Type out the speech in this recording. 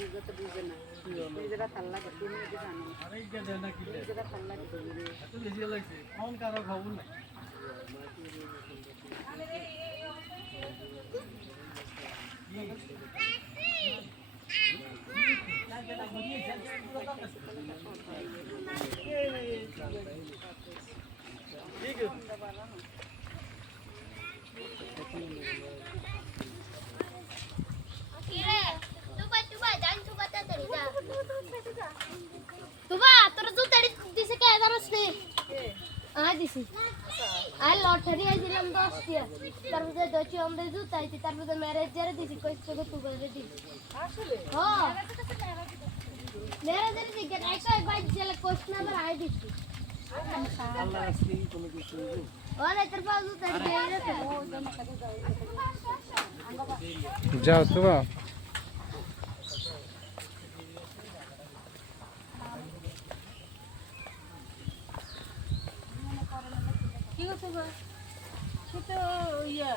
বুঝতে বুঝে না নিজেরা ভাল লাগে তুমি এটি জানো আরে কে দেয় না কি দেয় নিজেরা ভাল লাগে এত বেশি লাগছে কোন কারো খবর নাই ঠিক আছে তুবা তোর জুতাড়ি দিছে কে জানাস নি দিছি আর লটারি আইছিলাম 10 টিয়া তারপরে দচি আমাদের জুতা আইছি তারপরে ম্যারেজারে দিছি কইছে গো তুবা রেডি আসলে হ্যাঁ ম্যারেজারে দিকে আইসা একবার জেলে কোশ্চেন নাম্বার আই দিছি আল্লাহ রাস্তি কোনো কিছু ওরে তোর পাউ জুতাড়ি দিয়ে রে যাও তুবা কি হচ্ছে গো সে তো ইয়া